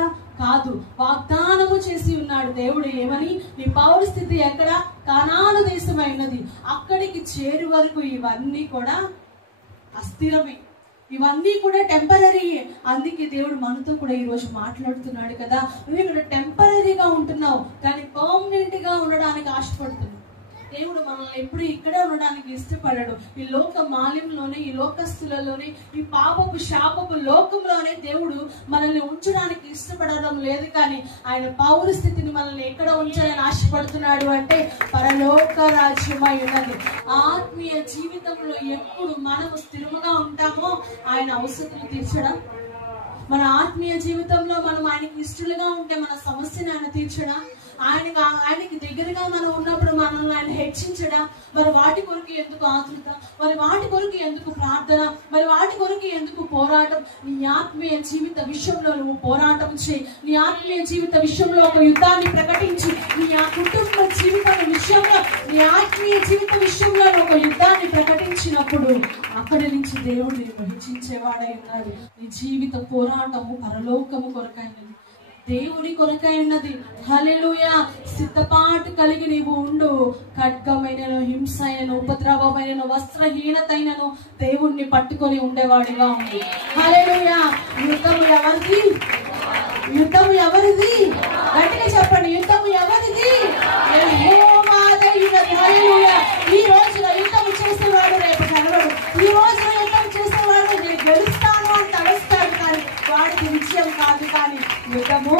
కాదు, వాగ్దానము చేసి ఉన్నాడు దేవుడు. ఏమని? నీ పౌరస్థితి ఎక్కడ? కానాను దేశమైనది. అక్కడికి చేరు వరకు ఇవన్నీ కూడా అస్థిరమే, ఇవన్నీ కూడా టెంపరరీయే. అందుకే దేవుడు మనతో కూడా ఈ రోజు మాట్లాడుతున్నాడు కదా, నువ్వు ఇక్కడ టెంపరరీగా ఉంటున్నావు, కానీ పర్మనెంట్ గా ఉండడానికి ఆశపడుతున్నావు. దేవుడు మనల్ని ఎప్పుడు ఇక్కడే ఉండడానికి ఇష్టపడడు. ఈ లోక మాలిన్యంలోనే, ఈ లోకస్తులలోనే, ఈ పాపపు శాపపు లోకంలోనే దేవుడు మనల్ని ఉంచడానికి ఇష్టపడడం లేదు. కానీ ఆయన పౌరస్థితిని మనల్ని ఎక్కడ ఉంచాలని ఆశపడుతున్నాడు అంటే పరలోక రాజ్యమై ఉన్నది. ఆత్మీయ జీవితంలో ఎప్పుడు మనము స్థిరముగా ఉంటామో ఆయన అవసరం తీర్చడం, మన ఆత్మీయ జీవితంలో మనం ఆయనకి ఇష్టలుగా ఉంటే మన సమస్యని ఆయన తీర్చడా, ఆయనకి దగ్గరగా మనం ఉన్నప్పుడు మనల్ని ఆయన హెచ్చించడా, మరి వాటి కొరకు ఎందుకు ఆతృత, మరి వాటి కొరకు ఎందుకు ప్రార్థన, మరి వాటి కొరకు ఎందుకు పోరాటం? నీ ఆత్మీయ జీవిత విషయంలో నువ్వు పోరాటం చేయి. నీ ఆత్మీయ జీవిత విషయంలో ఒక యుద్ధాన్ని ప్రకటించి, నీ కుటుంబ జీవితం విషయంలో, నీ ఆత్మీయ జీవిత విషయంలో ఒక యుద్ధాన్ని ప్రకటించినప్పుడు అక్కడి నుంచి దేవుడు నిన్ను హెచ్చించేవాడై ఉన్నాడు. నీ జీవిత పోరాటము పరలోకము కొరకైనది. దేవుని కొరకై ఉన్నది. హల్లెలూయా. సిద్ధపాటు కలిగి నీవు ఉండు. ఖడ్గమైనను, హింస అయినను, ఉపద్రవమైనను, వస్త్రహీనతైనను దేవుణ్ణి పట్టుకొని ఉండేవాడిగా ఉంది. హల్లెలూయా. యుద్ధము ఎవరిది? యుద్ధము ఎవరిది? గట్టిగా చెప్పండి. యుద్ధము ఎవరిది? యెహోవాదైనది. హల్లెలూయా. ఈ రోజున యుద్ధం చేసేవాడు రేపు కనబడు. ఈ రోజున యుద్ధం చేసేవాడు నేను గెలుస్తాను అని తడుస్తాడు, కానీ వాడికి విజయం కాదు. కానీ యుద్ధము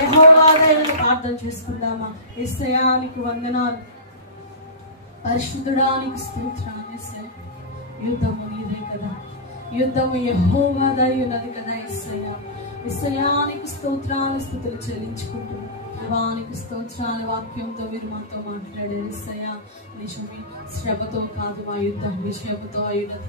యెహోవాదైనది. ప్రార్థన చేసుకుందామా? యేసయ్యానికి వందనాలు, పరిశుద్ధుడానికి స్తోత్రాలు. యేసయ్యా, యుద్ధము నీదే కదా, యుద్ధము యెహోవాదై ఉన్నది కదా. యేసయ్యా, యేసయ్యానికి స్తోత్రాలు, స్తుతులు చెల్లించుకుంటున్నాను. దేవానికి స్తోత్రాల వాక్యంతో మీరు మాతో మాట్లాడారు. యేసయ్యా, నిజమే, శ్రమతో కాదు మా యుద్ధం, విజయముతో అయినది.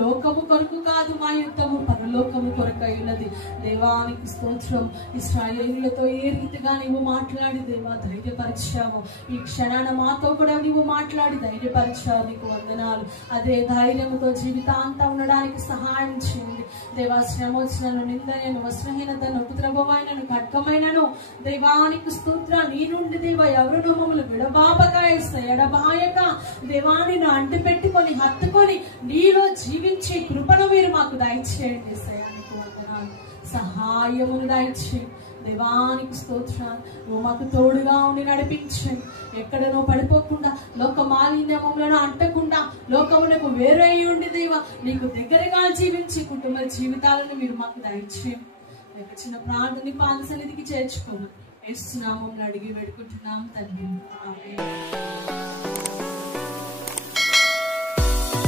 లోకము కొరకు కాదు మా యుద్ధము, పరలోకము కొరకు అయినది. దేవానికి స్తోత్రం. ఇశ్రాయేలులతో ఏ రీతిగా నీవు మాట్లాడి దేవా ధైర్యపరిచావు, ఈ క్షణాన మాతో కూడా నీవు మాట్లాడి ధైర్యపరిచావు. నీకు వందనాలు. అదే ధైర్యంతో జీవితాంతం ఉండడానికి సహాయం చేయండి దేవా. శ్రమ వచ్చినను, నిందనను, వస్త్రహీనతను, ఉపద్రవమైనను, ఖడ్గమైనను దేవానికి స్తోత్ర. నీ నుండి దేవా ఎవరు మమ్మల్ని విడబాపక, ఎడబాయక దేవాని అంటి పెట్టుకొని హత్తుకొని నీలో జీవించే కృపను మీరు మాకు దయచేయండి. నీకు వందనాలు. సహాయమును దయచేయండి దేవానికి స్తోత్రాలు. నువ్వు మాకు తోడుగా ఉండి నడిపించండి. ఎక్కడనో పడిపోకుండా, లోక మాలిన్యములను అంటకుండా, లోకమునకు వేరే ఉండి దేవా నీకు దగ్గరగా జీవించి కుటుంబ జీవితాలను మీరు మాకు దయచేయండి. చిన్న ప్రార్థన పాద సన్నిధికి చేర్చుకోమని యేసు నామములో అడిగి వేడుకుంటున్నాం తండ్రి. ఆమేన్.